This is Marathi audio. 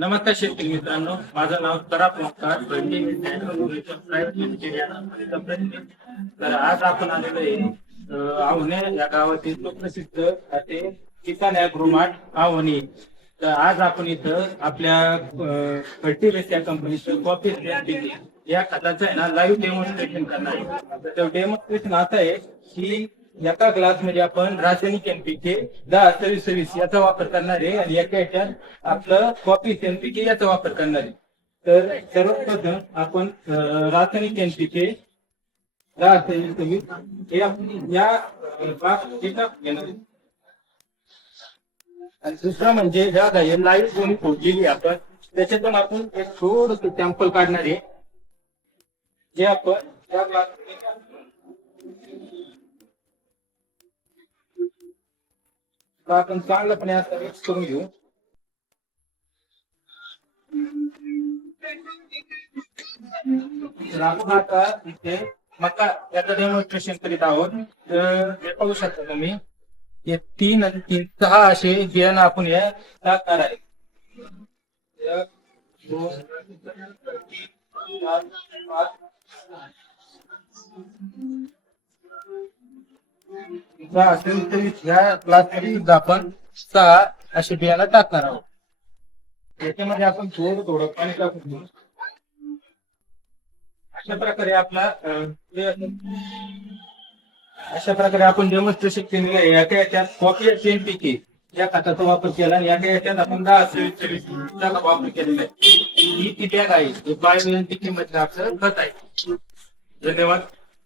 नमस्कार शेतकरी मित्रांनो, माझं नाव तराप ओंकार तर आज आपण आलेलो आहे आवणे या गावातील सुप्रसिद्ध असे किसान ॲग्रोमार्ट आवणी. तर आज आपण इथं आपल्या फर्टिलायझर या कंपनीचं कॉफी या खताचं आहे ना लाईव्ह डेमॉन्स्ट्रेशन करणार आहे. तर डेमॉन्स्ट्रेशन असं आहे की एका ग्लास मध्ये आपण रासायनिक एनपीके 10-26 याचा वापर करणार आहे आणि एका ह्याच्यात आपलं कॉफी एनपीके याचा वापर करणार आहे. तर सर्वप्रथम आपण रासायनिक एनपीके 10-26 हे आपण या घेणार आहे. आणि दुसरं म्हणजे ज्या लाईव्ह कोणी फोडलेली आपण त्याच्यातून आपण एक थोडस सॅम्पल काढणार आहे जे आपण या ग्लास आपण चांगलंपणे असं मिक्स करून घेऊ. तर आपण आता इथे मका याचं डेमॉन्स्ट्रेशन करीत आहोत. तर हे पाहू शकता तुम्ही हे 3 आणि 3 6 असे बियाणं आपण या टाकणार आहे. 1 2 3 4 5 या क्लासमध्ये सुद्धा आपण 6 असे बियाणं टाकणार आहोत. याच्यामध्ये आपण थोडं थोडं पाणी टाकून घेऊ. अशा प्रकारे आपण डेमॉन्स्ट्रेशन केलेलं आहे. याच्या याच्यात कॉफी एनपीके या खताचा वापर केला आणि याच्या याच्यात आपण 10-26 वापर केलेला आहे. ही ती बॅग आहे बायो एनपीके मध्ये आपलं खत आहे. धन्यवाद.